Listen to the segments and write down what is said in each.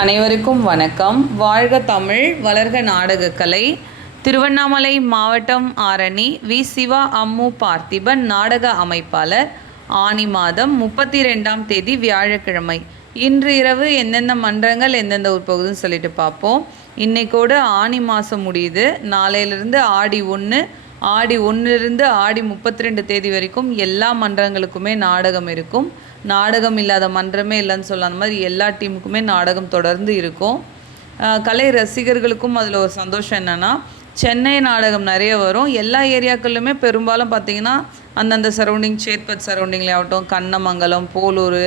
அனைவருக்கும் வணக்கம். வாழ்க தமிழ், வளர்க நாடகக்கலை. திருவண்ணாமலை மாவட்டம் ஆரணி வி. சிவா அம்மு பார்த்திபன் நாடக அமைப்பாளர். ஆனி மாதம் 32ஆம் தேதி வியாழக்கிழமை. இன்று இரவு எந்தெந்த மன்றங்கள் எந்தெந்த ஊர் போகுதுன்னு சொல்லிட்டு பார்ப்போம். இன்றைக்கோடு ஆனி மாதம் முடியுது. நாளையிலிருந்து ஆடி 1, ஆடி 1லிருந்து ஆடி 32 தேதி வரைக்கும் எல்லா மன்றங்களுக்குமே நாடகம் இருக்கும். நாடகம் இல்லாத மன்றமே இல்லைன்னு சொல்ல, அந்த மாதிரி எல்லா டீமுக்குமே நாடகம் தொடர்ந்து இருக்கும். கலை ரசிகர்களுக்கும் அதில் ஒரு சந்தோஷம் என்னென்னா, சென்னை நாடகம் நிறைய வரும். எல்லா ஏரியாக்கள்லையுமே பெரும்பாலும் பார்த்திங்கன்னா அந்தந்த சரௌண்டிங், சேத்பட் சரௌண்டிங்கில் ஆகட்டும், கண்ணமங்கலம், போலூர்,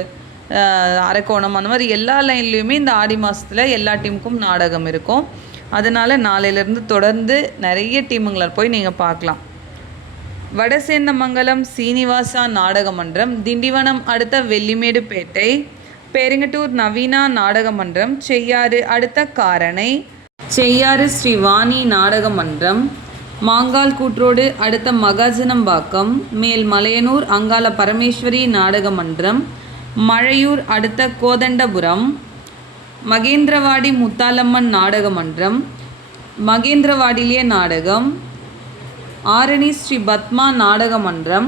அரக்கோணம், அந்த மாதிரி எல்லா லைன்லேயுமே இந்த ஆடி மாதத்தில் எல்லா டீமுக்கும் நாடகம் இருக்கும். அதனால் நாளையிலேருந்து தொடர்ந்து நிறைய டீமுங்களை போய் நீங்கள் பார்க்கலாம். வடசேந்தமங்கலம் சீனிவாசா நாடக மன்றம், திண்டிவனம் அடுத்த வெள்ளிமேடுபேட்டை, பெருங்கட்டூர் நவீனா நாடக மன்றம், செய்யாறு அடுத்த காரணை, செய்யாறு ஸ்ரீவாணி நாடக மன்றம், மாங்கால் கூற்றோடு அடுத்த மகாஜனம்பாக்கம், மேல் மலையனூர் அங்காள பரமேஸ்வரி நாடக மன்றம், மழையூர் அடுத்த கோதண்டபுரம், மகேந்திரவாடி முத்தாலம்மன் நாடக மன்றம், மகேந்திரவாடிலேயே நாடகம், ஆரணி ஸ்ரீ பத்மா நாடக மன்றம்,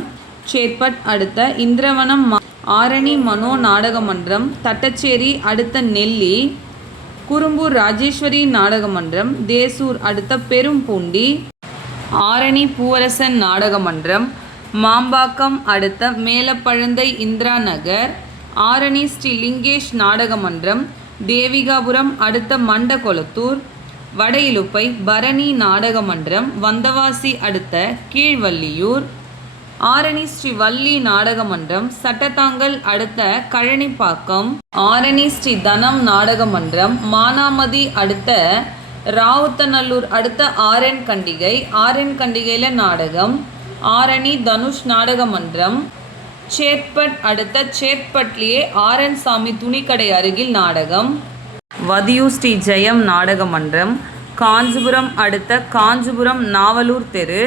சேத்பட் அடுத்த இந்திரவனம், ஆரணி மனோ நாடக மன்றம், தட்டச்சேரி அடுத்த நெல்லி, குறும்பூர் ராஜேஸ்வரி நாடக மன்றம், தேசூர் அடுத்த பெரும்பூண்டி, ஆரணி பூவரசன் நாடக மன்றம், மாம்பாக்கம் அடுத்த மேலப்பழந்தை இந்திரா நகர், ஆரணி ஸ்ரீ லிங்கேஷ் நாடக மன்றம், தேவிகாபுரம் அடுத்த மண்டகொளத்தூர், வட இலுப்பை பரணி நாடக மன்றம், வந்தவாசி அடுத்த கீழ்வள்ளியூர், ஆரணி ஸ்ரீ வள்ளி நாடக மன்றம், சட்டத்தாங்கல் அடுத்த கழனிப்பாக்கம், ஆரணி ஸ்ரீ தனம் நாடக மன்றம், மானாமதி அடுத்த ராவுத்தநல்லூர் அடுத்த ஆரன் கண்டிகை, ஆரன் கண்டிகையில் நாடகம், ஆரணி தனுஷ் நாடக மன்றம், சேத்பட் அடுத்த சேத்பட்லியே ஆரன் சாமி துணிக்கடை அருகில் நாடகம், வதியூ ஸ்ரீ ஜெயம் நாடக மன்றம், காஞ்சிபுரம் அடுத்த காஞ்சிபுரம் நாவலூர் தெரு.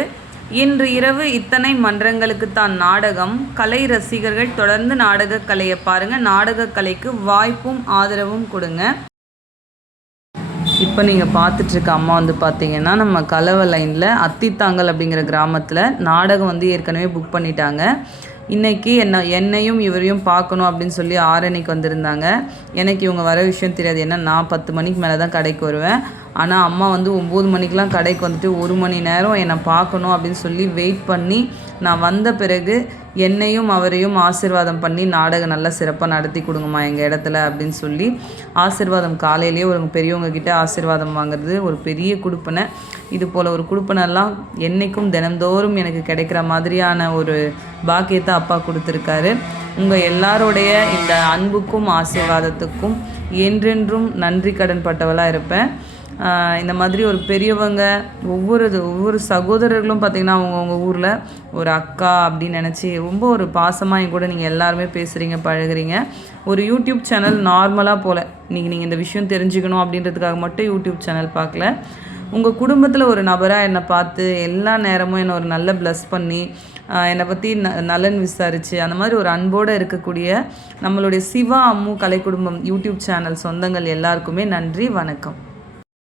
இன்று இரவு இத்தனை மன்றங்களுக்கு தான் நாடகம். கலை ரசிகர்கள் தொடர்ந்து நாடக கலையை பாருங்கள். நாடக கலைக்கு வாய்ப்பும் ஆதரவும் கொடுங்க. இப்போ நீங்கள் பார்த்துட்ருக்க அம்மா பார்த்தீங்கன்னா நம்ம கலவை லைனில் அத்தித்தாங்கல் அப்படிங்கிற கிராமத்தில் நாடகம் ஏற்கனவே புக் பண்ணிட்டாங்க. இன்றைக்கி என்னையும் இவரையும் பார்க்கணும் அப்படின்னு சொல்லி ஆரணிக்கு வந்திருந்தாங்க. எனக்கு இவங்க வர விஷயம் தெரியாது. ஏன்னா நான் 10 மணிக்கு மேலே தான் கடைக்கு வருவேன். ஆனால் அம்மா 9 மணிக்கெலாம் கடைக்கு வந்துட்டு 1 மணி நேரம் என்னை பார்க்கணும் அப்படின்னு சொல்லி வெயிட் பண்ணி நான் வந்த பிறகு என்னையும் அவரையும் ஆசீர்வாதம் பண்ணி நாடகம் நல்லா சிறப்பாக நடத்தி கொடுங்கம்மா எங்கள் இடத்துல அப்படின்னு சொல்லி ஆசீர்வாதம் காலையிலேயே ஒரு பெரியவங்கக்கிட்ட ஆசீர்வாதம் வாங்குறது ஒரு பெரிய குடுப்பனை. இது போல் ஒரு குடுப்பனெல்லாம் என்றைக்கும் தினந்தோறும் எனக்கு கிடைக்கிற மாதிரியான ஒரு பாக்கியத்தை அப்பா கொடுத்துருக்காரு. உங்கள் எல்லாரோடைய இந்த அன்புக்கும் ஆசீர்வாதத்துக்கும் என்றென்றும் நன்றி கடன் பட்டவளாக இருப்பேன். இந்த மாதிரி ஒரு பெரியவங்க ஒவ்வொரு சகோதரர்களும் பார்த்திங்கன்னா அவங்கவுங்க ஊரில் ஒரு அக்கா அப்படின்னு நினச்சி ரொம்ப ஒரு பாசமாக என் கூட நீங்கள் எல்லாருமே பேசுகிறீங்க, பழகுறீங்க. ஒரு யூடியூப் சேனல் நார்மலாக போல் நீங்கள் இந்த விஷயம் தெரிஞ்சுக்கணும் அப்படின்றதுக்காக மட்டும் யூடியூப் சேனல் பார்க்கல. உங்கள் குடும்பத்தில் ஒரு நபராக என்னை பார்த்து எல்லா நேரமும் என்னை ஒரு நல்ல ப்ளஸ் பண்ணி என்னை பற்றி நலன் விசாரித்து அந்த மாதிரி ஒரு அன்போடு இருக்கக்கூடிய நம்மளுடைய சிவா அம்மு கலை குடும்பம் யூடியூப் சேனல் சொந்தங்கள் எல்லாருக்குமே நன்றி, வணக்கம்.